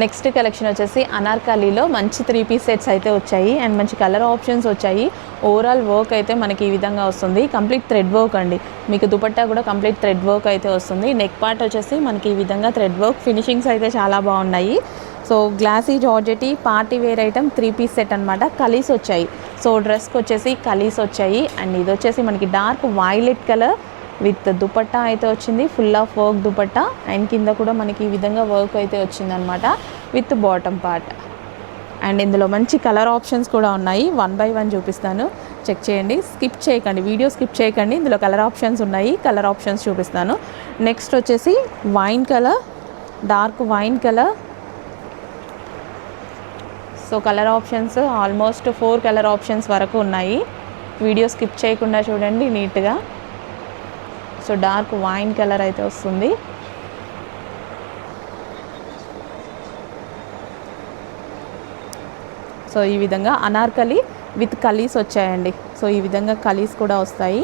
Next collection వచ్చేసి అనార్కలీలో మంచి 3 piece sets అయితే వచ్చాయి అండ్ మంచి కలర్ ఆప్షన్స్ వచ్చాయి. ఓవరాల్ వర్క్ అయితే మనకి ఈ విధంగా వస్తుంది. కంప్లీట్ థ్రెడ్ వర్క్ అండి. మీకు దుపట్టా కూడా కంప్లీట్ థ్రెడ్ వర్క్ అయితే వస్తుంది. నెక్ పార్ట్ వచ్చేసి మనకి ఈ విధంగా థ్రెడ్ వర్క్, ఫినిషింగ్స్ అయితే చాలా బాగున్నాయి. So glossy georgette party wear item 3 piece set అనమాట. కలీస్ వచ్చాయి. సో డ్రెస్కి వచ్చేసి కలీస్ వచ్చాయి అండ్ ఇది వచ్చేసి మనకి dark violet colour with dupatta అయితే వచ్చింది. Full of work dupatta and కింద కూడా మనకి ఈ విధంగా వర్క్ అయితే వచ్చిందనమాట విత్ బాటమ్ పార్ట్. అండ్ ఇందులో మంచి కలర్ ఆప్షన్స్ కూడా ఉన్నాయి. 1 బై 1 చూపిస్తాను, చెక్ చేయండి. స్కిప్ చేయకండి, వీడియో స్కిప్ చేయకండి. ఇందులో కలర్ ఆప్షన్స్ ఉన్నాయి, కలర్ ఆప్షన్స్ చూపిస్తాను. నెక్స్ట్ వచ్చేసి wine colour, dark wine colour. So colour options almost 4 colour options వరకు ఉన్నాయి. వీడియో స్కిప్ చేయకుండా చూడండి నీట్గా. సో డార్క్ వైన్ కలర్ అయితే వస్తుంది. సో ఈ విధంగా అనార్కలి విత్ కలీస్ వచ్చాయండి. సో ఈ విధంగా కలీస్ కూడా వస్తాయి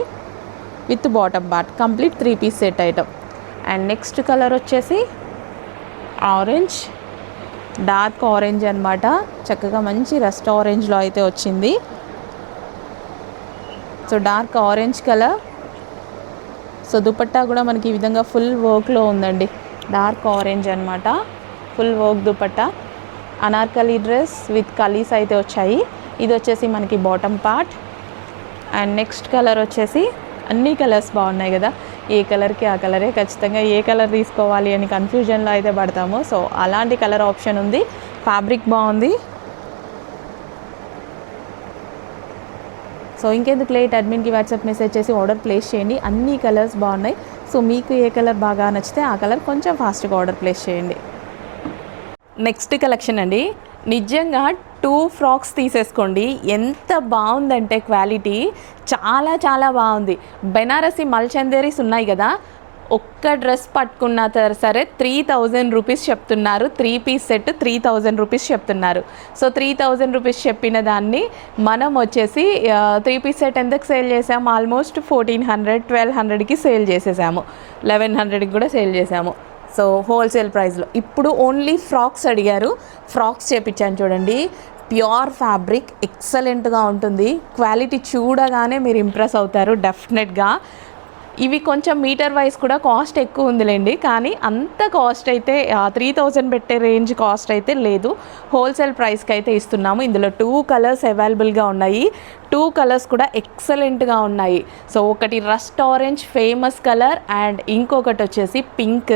with bottom part. Complete 3 piece set item. And next colour వచ్చేసి ఆరెంజ్, డార్క్ ఆరెంజ్ అనమాట. చక్కగా మంచి రస్ట్ ఆరెంజ్లో అయితే వచ్చింది. So dark orange colour. So dupatta కూడా మనకి ఈ విధంగా ఫుల్ వర్క్లో ఉందండి. డార్క్ ఆరెంజ్ అనమాట, full work dupatta. Anarkali dress with kalis అయితే వచ్చాయి. ఇది వచ్చేసి మనకి bottom part. And next colour వచ్చేసి, అన్ని కలర్స్ బాగున్నాయి కదా, ఏ కలర్కి ఆ కలరే. ఖచ్చితంగా ఏ కలర్ తీసుకోవాలి అని కన్ఫ్యూజన్లో అయితే పడతాము. సో అలాంటి కలర్ ఆప్షన్ ఉంది. ఫ్యాబ్రిక్ బాగుంది. సో ఇంకెందుకు లేట్, అడ్మిన్కి వాట్సాప్ మెసేజ్ చేసి ఆర్డర్ ప్లేస్ చేయండి. అన్ని కలర్స్ బాగున్నాయి. సో మీకు ఏ కలర్ బాగా నచ్చితే ఆ కలర్ కొంచెం ఫాస్ట్గా ఆర్డర్ ప్లేస్ చేయండి. నెక్స్ట్ కలెక్షన్ అండి. నిజంగా 2 ఫ్రాక్స్ తీసేసుకోండి. ఎంత బాగుందంటే క్వాలిటీ చాలా చాలా బాగుంది. బెనారసి మల్చందేరీస్ ఉన్నాయి కదా, ఒక్క డ్రెస్ పట్టుకున్నా సరే 3000 రూపీస్ చెప్తున్నారు. 3 పీస్ సెట్ 3000 రూపీస్ చెప్తున్నారు. సో 3000 రూపీస్ చెప్పిన దాన్ని మనం వచ్చేసి 3 పీస్ సెట్ ఎంతకు సేల్ చేసాము? ఆల్మోస్ట్ 1400, 1200కి సేల్ చేసేసాము. 1100కి కూడా సేల్ చేసాము. సో హోల్సేల్ ప్రైస్లో. ఇప్పుడు ఓన్లీ ఫ్రాక్స్ అడిగారు, ఫ్రాక్స్ చేపించాను చూడండి. ప్యూర్ ఫ్యాబ్రిక్, ఎక్సలెంట్గా ఉంటుంది. క్వాలిటీ చూడగానే మీరు ఇంప్రెస్ అవుతారు డెఫినెట్గా. ఇవి కొంచెం మీటర్ వైజ్ కూడా కాస్ట్ ఎక్కువ ఉందిలేండి, కానీ అంత కాస్ట్ అయితే 3000 పెట్టే రేంజ్ కాస్ట్ అయితే లేదు. హోల్సేల్ ప్రైస్కి అయితే ఇస్తున్నాము. ఇందులో 2 కలర్స్ అవైలబుల్గా ఉన్నాయి. 2 కలర్స్ కూడా ఎక్సలెంట్గా ఉన్నాయి. సో ఒకటి rust orange famous colour and ఇంకొకటి వచ్చేసి పింక్.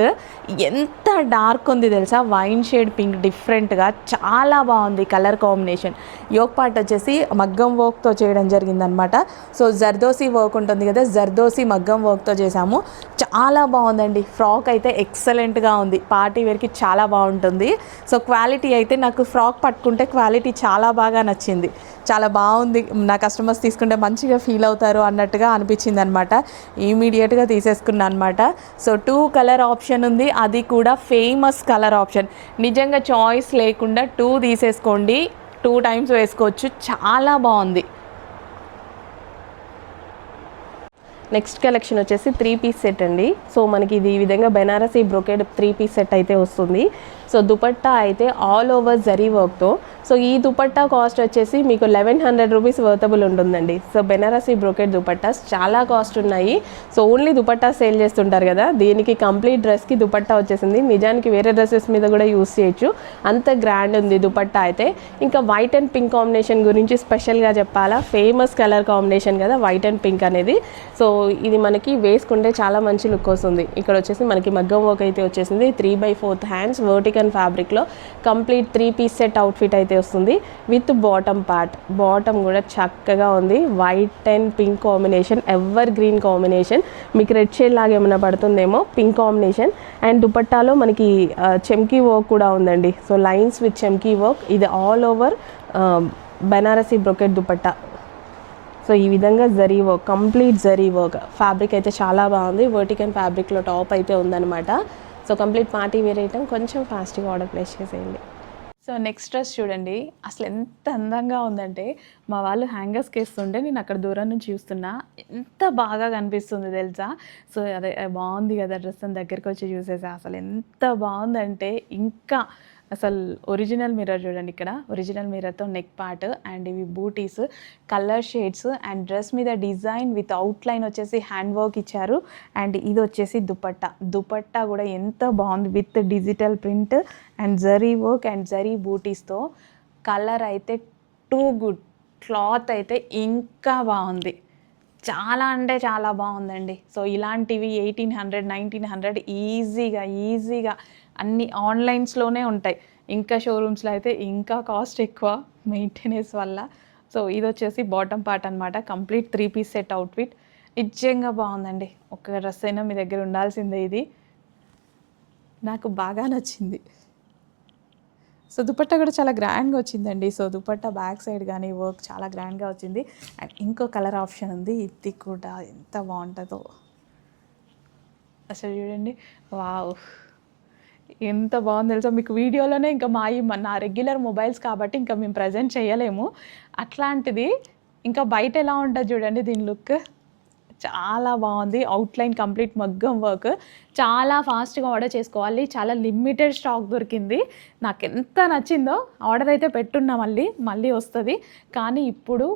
ఎంత డార్క్ ఉంది తెలుసా, వైన్ షేడ్ పింక్, డిఫరెంట్గా చాలా బాగుంది కలర్ కాంబినేషన్. యోక్ పార్ట్ వచ్చేసి మగ్గం వర్క్తో చేయడం జరిగిందనమాట. సో జర్దోసి వర్క్ ఉంటుంది కదా, జర్దోసి మగ్గం వర్క్తో చేసాము. చాలా బాగుందండి. ఫ్రాక్ అయితే ఎక్సలెంట్గా ఉంది. పార్టీ వేర్కి చాలా బాగుంటుంది. సో క్వాలిటీ అయితే నాకు ఫ్రాక్ పట్టుకుంటే క్వాలిటీ చాలా బాగా నచ్చింది. చాలా బాగుంది. నా కస్టమర్స్ తీసుకుంటే మంచిగా ఫీల్ అవుతారు అన్నట్టుగా అనిపించింది అనమాట. ఇమీడియట్గా తీసేసుకున్నాను అనమాట. సో 2 కలర్ ఆప్షన్ ఉంది, అది కూడా ఫేమస్ కలర్ ఆప్షన్. నిజంగా చాయిస్ లేకుండా 2 తీసేసుకోండి, 2 టైమ్స్ వేసుకోవచ్చు. చాలా బాగుంది. నెక్స్ట్ కలెక్షన్ వచ్చేసి 3 పీస్ సెట్ అండి. సో మనకి ఇది ఈ విధంగా బెనారసీ బ్రోకెడ్ 3 పీస్ సెట్ అయితే వస్తుంది. సో దుపట్టా అయితే ఆల్ ఓవర్ జరీ వర్క్తో. సో ఈ దుపట్టా కాస్ట్ వచ్చేసి మీకు 1100 రూపీస్ వర్తబుల్ ఉంటుందండి. సో బెనారసీ బ్రోకెడ్ దుపట్టాస్ చాలా కాస్ట్ ఉన్నాయి. సో ఓన్లీ దుపట్టా సేల్ చేస్తుంటారు కదా, దీనికి కంప్లీట్ డ్రెస్కి దుపట్టా వచ్చేసింది. నిజానికి వేరే డ్రెస్సెస్ మీద కూడా యూస్ చేయొచ్చు, అంత గ్రాండ్ ఉంది దుపట్టా అయితే. ఇంకా వైట్ అండ్ పింక్ కాంబినేషన్ గురించి స్పెషల్గా చెప్పాలా, ఫేమస్ కలర్ కాంబినేషన్ కదా వైట్ అండ్ పింక్ అనేది. సో ఇది మనకి వేసుకుంటే చాలా మంచి లుక్ వస్తుంది. ఇక్కడ వచ్చేసి మనకి మగ్గం వర్క్ అయితే వచ్చేసింది. 3/4 హ్యాండ్స్ వర్టికల్ ఫ్యాబ్రిక్లో కంప్లీట్ 3 పీస్ సెట్ అవుట్ఫిట్ అయితే వస్తుంది విత్ బాటమ్ పార్ట్. బాటమ్ కూడా చక్కగా ఉంది. White and pink combination, ever green combination. మీకు రెడ్ షేడ్ లాగా ఏమైనా పడుతుందేమో, పింక్ కాంబినేషన్. అండ్ దుపట్టాలో మనకి చెమ్కీ వర్క్ కూడా ఉందండి. So lines with chamki work. ఇది all over Banarasi brocade dupatta. So ఈ విధంగా zari work, complete zari work. Fabric అయితే చాలా బాగుంది. వర్టికల్ ఫ్యాబ్రిక్లో టాప్ అయితే ఉందన్నమాట. So complete party wear item. కొంచెం ఫాస్ట్గా ఆర్డర్ ప్లేస్ చేసేయండి. సో నెక్స్ట్ డ్రెస్ చూడండి, అసలు ఎంత అందంగా ఉందంటే మా వాళ్ళు హ్యాంగర్స్కి వేస్తుంటే నేను అక్కడ దూరం నుంచి చూస్తున్నా, ఎంత బాగా కనిపిస్తుంది తెలుసా. సో అదే బాగుంది కదా డ్రెస్ అని దగ్గరికి వచ్చి చూసేసా. అసలు ఎంత బాగుందంటే ఇంకా అసలు ఒరిజినల్ మిర్రర్ చూడండి, ఇక్కడ ఒరిజినల్ మిర్రర్తో నెక్ పార్ట్ అండ్ ఇవి booties, colour shades and dress మీద డిజైన్ విత్ అవుట్లైన్ వచ్చేసి హ్యాండ్ వర్క్ ఇచ్చారు. అండ్ ఇది వచ్చేసి దుపట్టా కూడా ఎంత బాగుంది with digital print and zari work and zari బూటీస్తో. కలర్ అయితే టూ గుడ్, క్లాత్ అయితే ఇంకా బాగుంది, చాలా అంటే చాలా బాగుందండి. సో ఇలాంటివి 1800 1900 ఈజీగా అన్ని ఆన్లైన్స్లోనే ఉంటాయి. ఇంకా షోరూమ్స్లో అయితే ఇంకా కాస్ట్ ఎక్కువ మెయింటెనెన్స్ వల్ల. సో ఇది వచ్చేసి బాటమ్ పార్ట్ అనమాట, కంప్లీట్ 3 పీస్ సెట్ అవుట్ఫిట్. నిజంగా బాగుందండి, ఒక డ్రెస్ అయినా మీ దగ్గర ఉండాల్సిందే, ఇది నాకు బాగా నచ్చింది. సో దుపట్టా కూడా చాలా గ్రాండ్గా వచ్చిందండి. సో దుపట్టా బ్యాక్ సైడ్ కానీ వర్క్ చాలా గ్రాండ్గా వచ్చింది. అండ్ ఇంకో కలర్ ఆప్షన్ ఉంది, ఇది కూడా ఎంత బాగుంటుందో అసలు చూడండి. వావ్, ఎంత బాగుంది తెలుసా మీకు. వీడియోలోనే ఇంకా నా రెగ్యులర్ మొబైల్స్ కాబట్టి ఇంకా మేము ప్రజెంట్ చేయలేము, అట్లాంటిది ఇంకా బయట ఎలా ఉంటుంది చూడండి దీని లుక్. చాలా బాగుంది, అవుట్లైన్ కంప్లీట్ మగ్గం వర్క్. చాలా ఫాస్ట్గా ఆర్డర్ చేసుకోవాలి, చాలా లిమిటెడ్ స్టాక్ దొరికింది. నాకు ఎంత నచ్చిందో, ఆర్డర్ అయితే పెట్టున్నా, మళ్ళీ వస్తుంది. కానీ ఇప్పుడు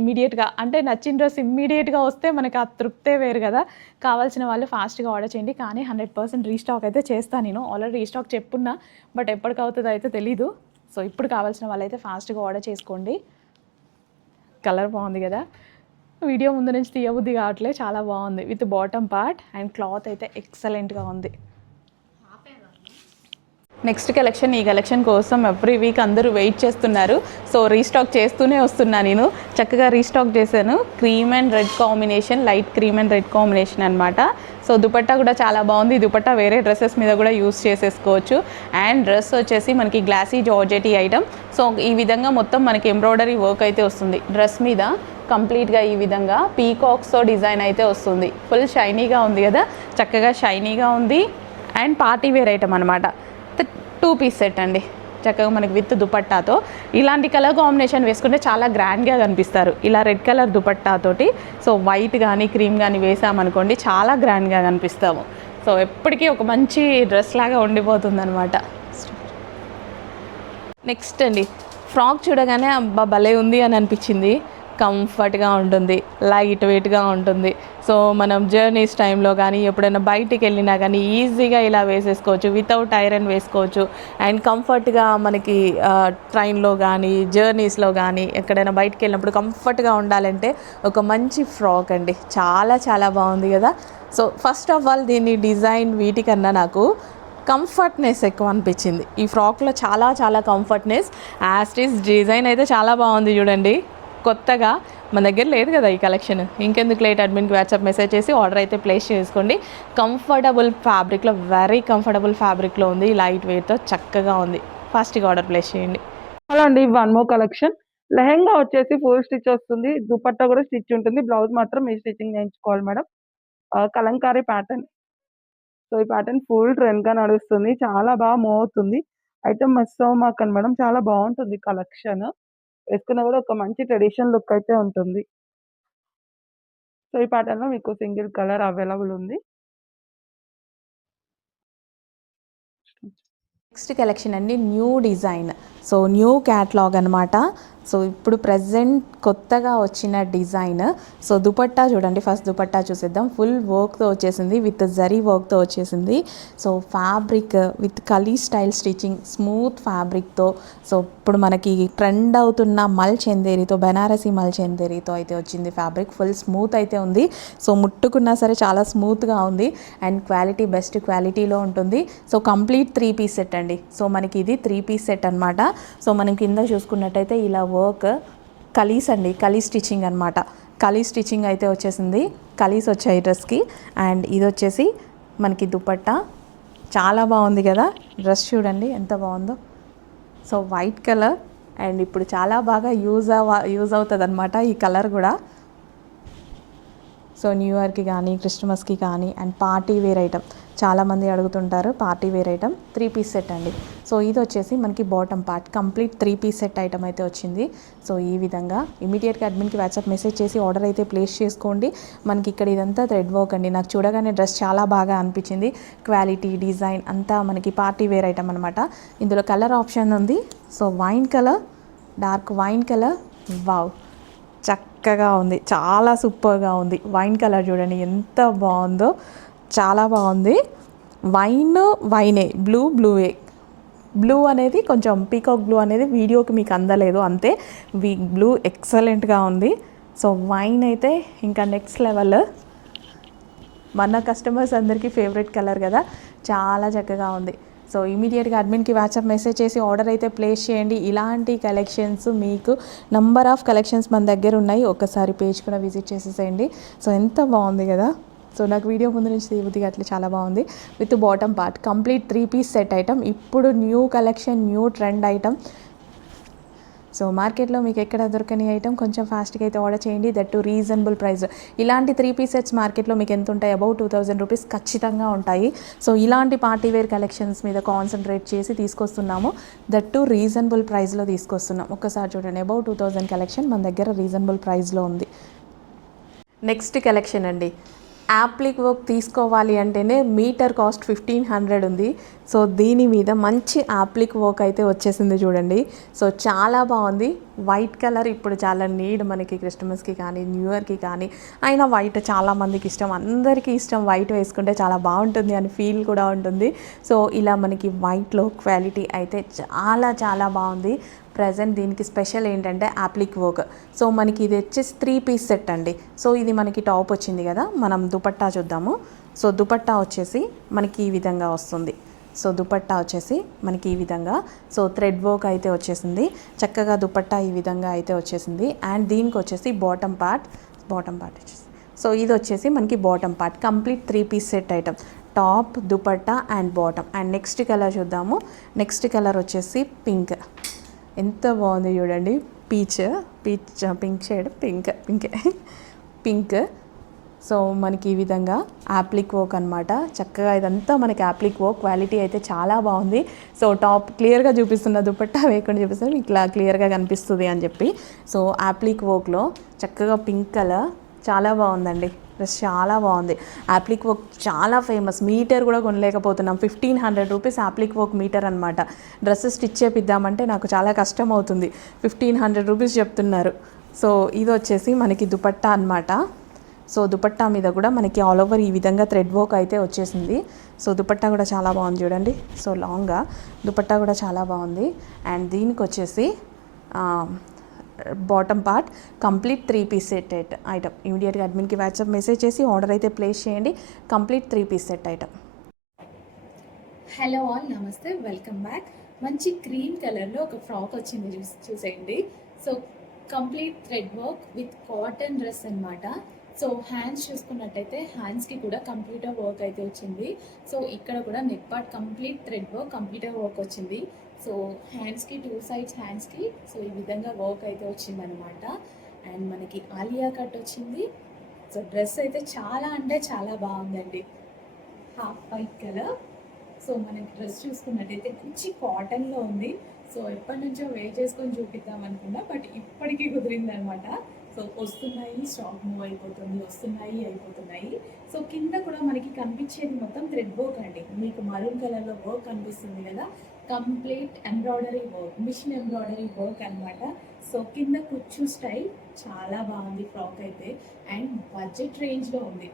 ఇమీడియట్గా అంటే నచ్చిన డ్రెస్ ఇమ్మీడియట్గా వస్తే మనకి ఆ తృప్తే వేరు కదా. కావాల్సిన వాళ్ళు ఫాస్ట్గా ఆర్డర్ చేయండి. కానీ 100% రీస్టాక్ అయితే చేస్తాను నేను. ఆల్రెడీ రీస్టాక్ చెప్పున్నా, బట్ ఎప్పటికి అవుతుందో అయితే తెలీదు. సో ఇప్పుడు కావాల్సిన వాళ్ళైతే ఫాస్ట్గా ఆర్డర్ చేసుకోండి. కలర్ బాగుంది కదా, వీడియో ముందు నుంచి తీయబుద్ధి కావట్లే, చాలా బాగుంది with bottom part and cloth అయితే ఎక్సలెంట్గా ఉంది. నెక్స్ట్ కలెక్షన్, ఈ కలెక్షన్ కోసం ఎవ్రీ వీక్ అందరూ వెయిట్ చేస్తున్నారు. సో రీస్టాక్ చేస్తూనే వస్తున్నా నేను, చక్కగా రీస్టాక్ చేశాను. Cream and red combination, light cream and red combination అనమాట. సో దుపట్టా కూడా చాలా బాగుంది. దుపట్టా వేరే డ్రెస్సెస్ మీద కూడా యూస్ చేసేసుకోవచ్చు. అండ్ డ్రెస్ వచ్చేసి మనకి గ్లాసీ జార్జెటీ ఐటమ్. సో ఈ విధంగా మొత్తం మనకి ఎంబ్రాయిడరీ వర్క్ అయితే వస్తుంది డ్రెస్ మీద. కంప్లీట్గా ఈ విధంగా పీకాక్స్తో డిజైన్ అయితే వస్తుంది. ఫుల్ షైనీగా ఉంది కదా, చక్కగా షైనీగా ఉంది. అండ్ పార్టీ వేర్ ఐటమ్ అనమాట, 2 పీస్ సెట్ అండి, చక్కగా మనకి విత్ దుపట్టాతో. ఇలాంటి కలర్ కాంబినేషన్ వేసుకుంటే చాలా గ్రాండ్గా కనిపిస్తారు, ఇలా రెడ్ కలర్ దుపట్టాతోటి. సో వైట్ కానీ క్రీమ్ కానీ వేసామనుకోండి, చాలా గ్రాండ్గా కనిపిస్తాము. సో ఎప్పటికీ ఒక మంచి డ్రెస్ లాగా ఉండిపోతుంది అనమాట. నెక్స్ట్ అండి, ఫ్రాక్ చూడగానే అబ్బా భలే ఉంది అని అనిపించింది. కంఫర్ట్గా ఉంటుంది, లైట్ వెయిట్గా ఉంటుంది. సో మనం జర్నీస్ టైంలో కానీ ఎప్పుడైనా బయటికి వెళ్ళినా కానీ ఈజీగా ఇలా వేసేసుకోవచ్చు, వితౌట్ ఐరన్ వేసుకోవచ్చు. అండ్ కంఫర్ట్గా మనకి ట్రైన్లో కానీ జర్నీస్లో కానీ ఎక్కడైనా బయటికి వెళ్ళినప్పుడు కంఫర్ట్గా ఉండాలంటే ఒక మంచి ఫ్రాక్ అండి, చాలా చాలా బాగుంది కదా. సో ఫస్ట్ ఆఫ్ ఆల్ దీని డిజైన్ వీటికన్నా నాకు కంఫర్ట్నెస్ ఎక్కువ అనిపించింది. ఈ ఫ్రాక్లో చాలా చాలా కంఫర్ట్నెస్. యాస్టీస్ డిజైన్ అయితే చాలా బాగుంది చూడండి, కొత్తగా మన దగ్గర లేదు కదా ఈ కలెక్షన్. ఇంకెందుకు లేట్, అడ్మిన్కి వాట్సాప్ మెసేజ్ చేసి ఆర్డర్ అయితే ప్లేస్ చేసుకోండి. కంఫర్టబుల్ ఫ్యాబ్రిక్లో, వెరీ కంఫర్టబుల్ ఫ్యాబ్రిక్లో ఉంది, లైట్ వెయిట్తో చక్కగా ఉంది. ఫాస్ట్గా ఆర్డర్ ప్లేస్ చేయండి. అలా అండి, వన్ మోర్ కలెక్షన్. లెహెంగా వచ్చేసి ఫుల్ స్టిచ్ వస్తుంది, దుపట్టా కూడా స్టిచ్ ఉంటుంది, బ్లౌజ్ మాత్రం మీ స్టిచ్చింగ్ చేయించుకోవాలి మేడం. కలంకారీ ప్యాటర్న్. సో ఈ ప్యాటర్న్ ఫుల్ ట్రెండ్ గా నడుస్తుంది, చాలా బాగా మూవ్ అవుతుంది. అయితే మిస్ అవ్వమాకండి మేడం, చాలా బాగుంటుంది కలెక్షన్. వేసుకున్న కూడా ఒక మంచి ట్రెడిషనల్ లుక్ అయితే ఉంటుంది. సో ఈ ప్యాటర్న్ లో మీకు సింగిల్ కలర్ అవైలబుల్ ఉంది. నెక్స్ట్ కలెక్షన్ అండి, new design. So new catalogue అనమాట. సో ఇప్పుడు ప్రజెంట్ కొత్తగా వచ్చిన డిజైన్. సో దుపట్టా చూడండి, ఫస్ట్ దుపట్టా చూసేద్దాం. ఫుల్ వర్క్తో వచ్చేసింది, విత్ జరీ వర్క్తో వచ్చేసింది. So fabric with kali style stitching, smooth ఫ్యాబ్రిక్తో. సో ఇప్పుడు మనకి ట్రెండ్ అవుతున్న మల్ చందేరితో, బెనారసీ మల్ చందేరితో అయితే వచ్చింది ఫ్యాబ్రిక్. ఫుల్ స్మూత్ అయితే ఉంది. సో ముట్టుకున్నా సరే చాలా స్మూత్గా ఉంది అండ్ క్వాలిటీ బెస్ట్ క్వాలిటీలో ఉంటుంది. సో కంప్లీట్ 3 పీస్ సెట్ అండి. సో మనకి ఇది 3 పీస్ సెట్ అనమాట. సో మనం కింద చూసుకున్నట్టయితే ఇలా వర్క్ కలీస్ అండి, కలీ స్టిచ్చింగ్ అనమాట. కలీ స్టిచ్చింగ్ అయితే వచ్చేసింది, కలీస్ వచ్చాయి డ్రెస్కి. అండ్ ఇది వచ్చేసి మనకి దుపట్టా, చాలా బాగుంది కదా. డ్రెస్ చూడండి ఎంత బాగుందో. సో వైట్ కలర్ అండ్ ఇప్పుడు చాలా బాగా యూజ్ అవుతుంది అనమాట ఈ కలర్ కూడా. సో న్యూ ఇయర్కి కానీ క్రిస్మస్కి కానీ అండ్ పార్టీ వేర్ ఐటమ్ చాలామంది అడుగుతుంటారు. Party wear item 3 piece set అండి. సో ఇది వచ్చేసి మనకి bottom part complete 3 piece set item అయితే వచ్చింది. సో ఈ విధంగా ఇమీడియట్గా అడ్మిన్కి వాట్సాప్ మెసేజ్ చేసి ఆర్డర్ అయితే ప్లేస్ చేసుకోండి. మనకి ఇక్కడ ఇదంతా థ్రెడ్ వర్క్ అండి. నాకు చూడగానే డ్రెస్ చాలా బాగా అనిపించింది. క్వాలిటీ డిజైన్ అంతా మనకి పార్టీ వేర్ ఐటమ్ అనమాట. ఇందులో కలర్ ఆప్షన్ ఉంది. So wine colour, dark wine colour, wow చక్కగా ఉంది, చాలా సూపర్గా ఉంది. వైన్ కలర్ చూడండి ఎంత బాగుందో, చాలా బాగుంది. వైనే బ్లూయే. బ్లూ అనేది కొంచెం పీకాక్ బ్లూ అనేది వీడియోకి మీకు అందలేదు అంతే. బ్లూ ఎక్సలెంట్గా ఉంది. సో వైన్ అయితే ఇంకా నెక్స్ట్ లెవెల్. మన కస్టమర్స్ అందరికీ ఫేవరెట్ కలర్ కదా, చాలా చక్కగా ఉంది. సో ఇమీడియట్గా అడ్మిన్కి వాట్సాప్ మెసేజ్ చేసి ఆర్డర్ అయితే ప్లేస్ చేయండి. ఇలాంటి కలెక్షన్స్ మీకు నంబర్ ఆఫ్ కలెక్షన్స్ మన దగ్గర ఉన్నాయి. ఒకసారి పేజ్ కూడా విజిట్ చేసేసేయండి. సో ఎంత బాగుంది కదా. సో నాకు వీడియో ముందు నుంచి తీయబుద్ధిగా అట్లా చాలా బాగుంది. With bottom part complete 3 piece set item. ఇప్పుడు new collection, new trend item. So మార్కెట్లో మీకు ఎక్కడ దొరకని ఐటమ్ కొంచెం ఫాస్ట్గా అయితే ఆర్డర్ చేయండి. That to reasonable price. ఇలాంటి 3 పీస్ సెట్స్ మార్కెట్లో మీకు ఎంత ఉంటాయి? అబౌట్ 2000 రూపీస్ ఖచ్చితంగా ఉంటాయి. సో ఇలాంటి పార్టీ వేర్ కలెక్షన్స్ మీద కాన్సన్ట్రేట్ చేసి తీసుకొస్తున్నాము. దట్ టు రీజనబుల్ ప్రైస్లో తీసుకొస్తున్నాం. ఒక్కసారి చూడండి, అబౌట్ 2000 కలెక్షన్ మన దగ్గర రీజనబుల్ ప్రైస్లో ఉంది. నెక్స్ట్ కలెక్షన్ అండి. యాప్లిక్ వర్క్ తీసుకోవాలి అంటేనే మీటర్ కాస్ట్ 1500 ఉంది. సో దీని మీద మంచి యాప్లిక్ వర్క్ అయితే వచ్చేసింది చూడండి. సో చాలా బాగుంది. వైట్ కలర్ ఇప్పుడు చాలా నీడ్ మనకి క్రిస్మస్కి కానీ న్యూ ఇయర్కి కానీ. అయినా వైట్ చాలామందికి ఇష్టం, అందరికీ ఇష్టం. వైట్ వేసుకుంటే చాలా బాగుంటుంది అని ఫీల్ కూడా ఉంటుంది. సో ఇలా మనకి వైట్లో క్వాలిటీ అయితే చాలా చాలా బాగుంది. ప్రజెంట్ దీనికి స్పెషల్ ఏంటంటే యాప్లిక్ వర్క్. సో మనకి ఇది వచ్చేసి 3 పీస్ సెట్ అండి. సో ఇది మనకి టాప్ వచ్చింది కదా, మనం దుపట్టా చూద్దాము. సో దుపట్టా వచ్చేసి మనకి ఈ విధంగా వస్తుంది. సో దుపట్టా వచ్చేసి మనకి ఈ విధంగా, సో థ్రెడ్ వర్క్ అయితే వచ్చేసింది. చక్కగా దుపట్టా ఈ విధంగా అయితే వచ్చేసింది. అండ్ దీనికి వచ్చేసి బాటమ్ పార్ట్ వచ్చేసి, సో ఇది వచ్చేసి మనకి bottom part complete 3 piece set item. Top, dupatta and bottom. And next colour చూద్దాము. నెక్స్ట్ కలర్ వచ్చేసి పింక్. ఎంత బాగుంది చూడండి. Pink shade, pink. సో మనకి ఈ విధంగా యాప్లిక్ వర్క్ అనమాట. చక్కగా ఇదంతా మనకి యాప్లిక్ వర్క్. క్వాలిటీ అయితే చాలా బాగుంది. సో టాప్ క్లియర్గా చూపిస్తున్న, దుపట్టా వేయకుండా చూపిస్తుంది ఇట్లా క్లియర్గా కనిపిస్తుంది అని చెప్పి. సో యాప్లిక్ వర్క్లో చక్కగా పింక్ కలర్ చాలా బాగుందండి. డ్రెస్ చాలా బాగుంది. యాప్లిక్ వర్క్ చాలా ఫేమస్. మీటర్ కూడా కొనలేకపోతున్నాం. 1500 రూపీస్ యాప్లిక్ వర్క్ మీటర్ అనమాట. డ్రెస్ స్టిచ్ చేపిద్దామంటే నాకు చాలా కష్టం అవుతుంది. 1500 రూపీస్ చెప్తున్నారు. సో ఇది వచ్చేసి మనకి దుపట్టా అనమాట. సో దుపట్టా మీద కూడా మనకి ఆల్ ఓవర్ ఈ విధంగా థ్రెడ్ వర్క్ అయితే వచ్చేసింది. సో దుపట్టా కూడా చాలా బాగుంది చూడండి. సో లాంగ్గా దుపట్టా కూడా చాలా బాగుంది. అండ్ దీనికి వచ్చేసి bottom part complete 3 piece set item. ఇమీడియట్గా అడ్మిన్కి వాట్సాప్ మెసేజ్ చేసి ఆర్డర్ అయితే ప్లేస్ చేయండి. Complete 3 piece set item. Hello all, నమస్తే, వెల్కమ్ బ్యాక్. మంచి క్రీమ్ కలర్లో ఒక ఫ్రాక్ వచ్చింది, చూసేయండి. So complete thread work with cotton dress అనమాట. సో హ్యాండ్స్ చూసుకున్నట్టయితే హ్యాండ్స్కి కూడా కంప్లీటర్ వర్క్ అయితే వచ్చింది. సో ఇక్కడ కూడా neck part complete thread work, కంప్లీటర్ వర్క్ వచ్చింది. సో హ్యాండ్స్కి 2 సైడ్స్ హ్యాండ్స్కి సో ఈ విధంగా వర్క్ అయితే వచ్చింది అనమాట. అండ్ మనకి ఆలియా కట్ వచ్చింది. సో డ్రెస్ అయితే చాలా అంటే చాలా బాగుందండి. Half white colour. సో మనకి డ్రెస్ చూసుకున్నట్టయితే మంచి కాటన్లో ఉంది. సో ఎప్పటి నుంచో వేర్ చేసుకొని చూపిద్దాం అనుకున్నా, బట్ ఇప్పటికీ కుదిరింది అనమాట. సో వస్తున్నాయి, స్టాక్ మూవ్ అయిపోతుంది, వస్తున్నాయి, అయిపోతున్నాయి. సో కింద కూడా మనకి కనిపించేది మొత్తం థ్రెడ్ వర్క్ అండి. మీకు మరూన్ కలర్లో వర్క్ కనిపిస్తుంది కదా, complete embroidery work, machine embroidery work అనమాట. సో కింద కుచ్చు స్టైల్ చాలా బాగుంది ఫ్రాక్ అయితే. అండ్ బడ్జెట్ రేంజ్లో ఉంది.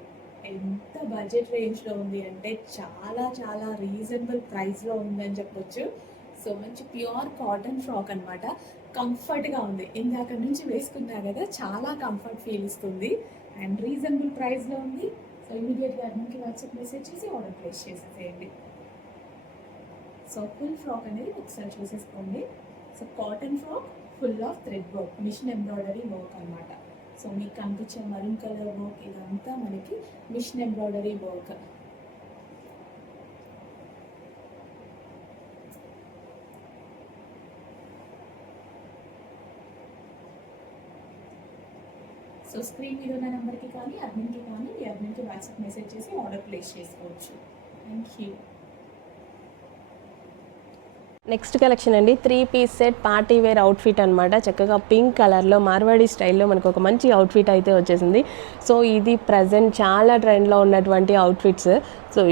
ఎంత బడ్జెట్ రేంజ్లో ఉంది అంటే చాలా చాలా రీజనబుల్ ప్రైస్లో ఉందని చెప్పొచ్చు. సో మంచి ప్యూర్ కాటన్ ఫ్రాక్ అనమాట. కంఫర్ట్గా ఉంది. ఇందాక నుంచి వేసుకున్నా కదా, చాలా కంఫర్ట్ ఫీల్ ఇస్తుంది. అండ్ రీజనబుల్ ప్రైస్లో ఉంది. సో ఇమీడియట్గా అడ్మిన్కి వాట్సాప్ మెసేజ్ చేసి ఆర్డర్ ప్లేస్ చేసేసేయండి. సో ఫుల్ ఫ్రాక్ అనేది ఒకసారి చూసేసుకోండి. So cotton frock full of thread work, machine embroidery work అనమాట. సో మీకు కనిపించే మరూన్ కలర్ వర్క్ ఇదంతా మనకి machine embroidery work. So so screen మీద ఉన్న నెంబర్కి కానీ అడ్మిన్కి వాట్సాప్ మెసేజ్ చేసి ఆర్డర్ ప్లేస్ చేసుకోవచ్చు. Thank you. నెక్స్ట్ కలెక్షన్ అండి 3 piece set party wear outfit అనమాట. చక్కగా పింక్ కలర్లో మార్వాడి స్టైల్లో మనకు ఒక మంచి అవుట్ఫిట్ అయితే వచ్చేసింది. సో ఇది ప్రజెంట్ చాలా ట్రెండ్లో ఉన్నటువంటి అవుట్ఫిట్స్. సో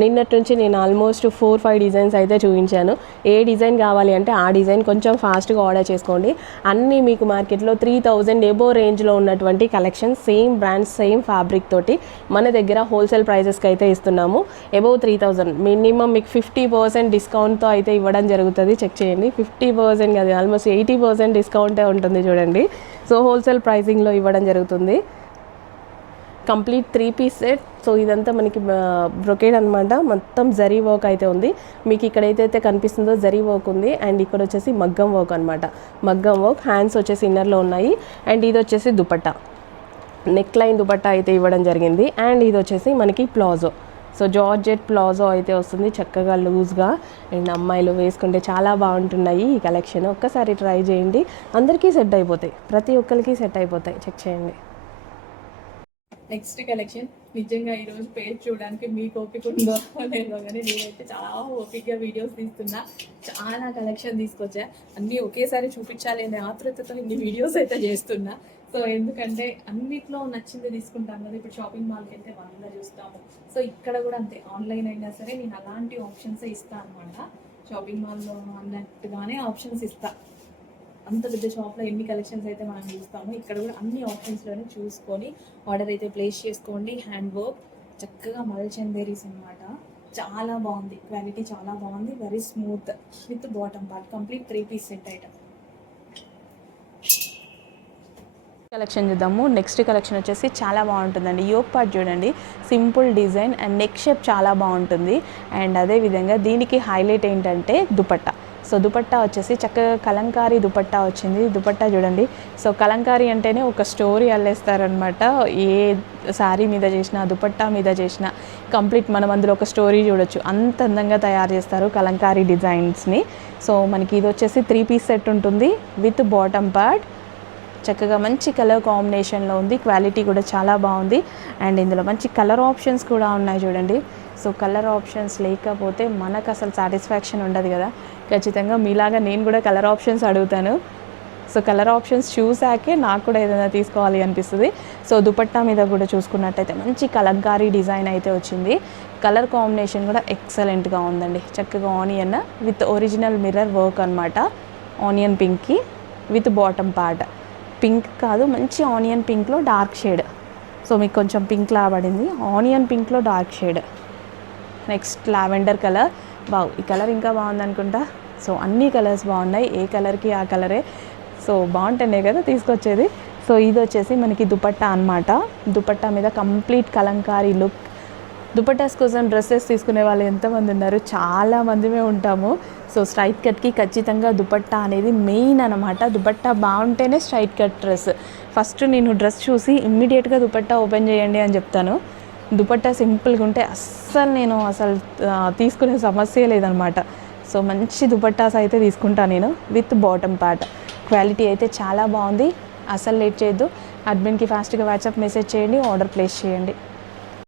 నిన్నటి నుంచి నేను ఆల్మోస్ట్ 4-5 డిజైన్స్ అయితే చూపించాను. ఏ డిజైన్ కావాలి అంటే ఆ డిజైన్ కొంచెం ఫాస్ట్గా ఆర్డర్ చేసుకోండి. అన్నీ మీకు మార్కెట్లో 3000 ఎబో రేంజ్లో ఉన్నటువంటి collection, same brands same fabric తోటి మన దగ్గర హోల్సేల్ ప్రైజెస్కి అయితే ఇస్తున్నాము. ఎబోవ్ 3000 మినిమం మీకు 50% డిస్కౌంట్తో అయితే ఇవ్వడం జరుగుతుంది. చెక్ చేయండి, 50% కాదు ఆల్మోస్ట్ 80% డిస్కౌంటే ఉంటుంది చూడండి. సో హోల్సేల్ ప్రైజింగ్లో ఇవ్వడం జరుగుతుంది. Complete 3 piece set. సో ఇదంతా మనకి బ్రొకేడ్ అనమాట. మొత్తం జరీ వర్క్ అయితే ఉంది. మీకు ఇక్కడ ఏదైతే కనిపిస్తుందో జరీ వర్క్ ఉంది. అండ్ ఇక్కడ వచ్చేసి మగ్గం వర్క్ అనమాట. మగ్గం వర్క్, హ్యాండ్స్ వచ్చేసి ఇన్నర్లో ఉన్నాయి. అండ్ ఇది వచ్చేసి దుపట్టా, నెక్ లైన్ దుపట్టా అయితే ఇవ్వడం జరిగింది. అండ్ ఇది వచ్చేసి మనకి ప్లాజో. సో జార్జెట్ ప్లాజో అయితే వస్తుంది చక్కగా లూజ్గా. అండ్ అమ్మాయిలు వేసుకుంటే చాలా బాగుంటున్నాయి ఈ కలెక్షన్. ఒక్కసారి ట్రై చేయండి, అందరికీ సెట్ అయిపోతాయి, ప్రతి ఒక్కరికి సెట్ అయిపోతాయి. చెక్ చేయండి. నెక్స్ట్ కలెక్షన్ నిజంగా ఈరోజు పేజ్ చూడడానికి మీకు ఓపిక ఉందో లేదో కానీ నేనైతే చాలా ఓపికగా వీడియోస్ తీస్తున్నా. చాలా కలెక్షన్ తీసుకొచ్చా, అన్నీ ఒకేసారి చూపించాలి అనే ఆతృతతో ఇన్ని వీడియోస్ అయితే చేస్తున్నా. సో ఎందుకంటే అన్నిట్లో నచ్చింది తీసుకుంటాం కదా. ఇప్పుడు షాపింగ్ మాల్కి వెళ్తే 100 చూస్తాము. సో ఇక్కడ కూడా అంతే, ఆన్లైన్ అయినా సరే నేను అలాంటి ఆప్షన్స్ ఇస్తాను అనమాట. షాపింగ్ మాల్లో అన్నట్టుగానే ఆప్షన్స్ ఇస్తా. అంత పెద్ద షాప్లో ఎన్ని కలెక్షన్స్ అయితే మనం చూస్తామో ఇక్కడ కూడా అన్ని ఆప్షన్స్లోనే చూసుకొని ఆర్డర్ అయితే ప్లేస్ చేసుకోండి. హ్యాండ్ వర్క్ చక్కగా మల్చందేరీస్ అనమాట. చాలా బాగుంది, క్వాలిటీ చాలా బాగుంది, very smooth with bottom part. Complete 3 piece set item. Collection చూద్దాము. నెక్స్ట్ కలెక్షన్ వచ్చేసి చాలా బాగుంటుందండి. యోక్ పార్ట్ చూడండి, simple design and neck shape చాలా బాగుంటుంది. అండ్ అదేవిధంగా దీనికి హైలైట్ ఏంటంటే దుపట్టా. సో దుపట్టా వచ్చేసి చక్కగా కలంకారీ దుపట్టా వచ్చింది. దుపట్టా చూడండి. సో కలంకారీ అంటేనే ఒక స్టోరీ అల్లేస్తారనమాట. ఏ శారీ మీద చేసినా, దుపట్టా మీద చేసినా కంప్లీట్ మనం అందులో ఒక స్టోరీ చూడొచ్చు. అంత అందంగా తయారు చేస్తారు కలంకారీ డిజైన్స్ని. సో మనకి ఇది వచ్చేసి 3 పీస్ సెట్ ఉంటుంది విత్ బాటమ్ పార్ట్. చక్కగా మంచి కలర్ కాంబినేషన్లో ఉంది. క్వాలిటీ కూడా చాలా బాగుంది. అండ్ ఇందులో మంచి కలర్ ఆప్షన్స్ కూడా ఉన్నాయి చూడండి. సో కలర్ ఆప్షన్స్ లేకపోతే మనకు అసలు సాటిస్ఫాక్షన్ ఉండదు కదా. ఖచ్చితంగా మీలాగా నేను కూడా కలర్ ఆప్షన్స్ అడుగుతాను. సో కలర్ ఆప్షన్స్ చూసాకే నాకు కూడా ఏదైనా తీసుకోవాలి అనిపిస్తుంది. సో దుపట్టా మీద కూడా చూసుకున్నట్టయితే మంచి కలంకారీ డిజైన్ అయితే వచ్చింది. కలర్ కాంబినేషన్ కూడా ఎక్సలెంట్గా ఉందండి. చక్కగా onion with original mirror work అనమాట. ఆనియన్ పింక్కి విత్ బాటమ్ పార్ట్. పింక్ కాదు, మంచి ఆనియన్ పింక్లో డార్క్ షేడ్. సో మీకు కొంచెం పింక్ లా పడింది, ఆనియన్ పింక్లో dark shade. Next lavender colour. బావ్, ఈ కలర్ ఇంకా బాగుంది అనుకుంటా. సో అన్ని కలర్స్ బాగున్నాయి, ఏ కలర్కి ఆ కలరే. సో బాగుంటుండే కదా తీసుకొచ్చేది. సో ఇది వచ్చేసి మనకి దుపట్టా అనమాట. దుపట్టా మీద కంప్లీట్ కలంకారీ లుక్. దుపట్టాస్ కోసం డ్రెస్సెస్ తీసుకునే వాళ్ళు ఎంతమంది ఉన్నారు? చాలా మందిమే ఉంటాము. సో స్ట్రైట్ కట్కి ఖచ్చితంగా దుపట్టా అనేది మెయిన్ అనమాట. దుపట్టా బాగుంటేనే స్ట్రైట్ కట్ డ్రెస్. ఫస్ట్ నేను డ్రెస్ చూసి ఇమ్మీడియట్గా దుపట్టా ఓపెన్ చేయండి అని చెప్తాను. దుపట్టా సింపుల్గా ఉంటే నేను తీసుకునే సమస్య లేదనమాట. సో మంచి దుపట్టాస్ అయితే తీసుకుంటాను నేను విత్ బాటమ్ పార్ట్. క్వాలిటీ అయితే చాలా బాగుంది. అసలు లేట్ చేయొద్దు, అడ్మిన్కి ఫాస్ట్గా వాట్సాప్ మెసేజ్ చేయండి, ఆర్డర్ ప్లేస్ చేయండి.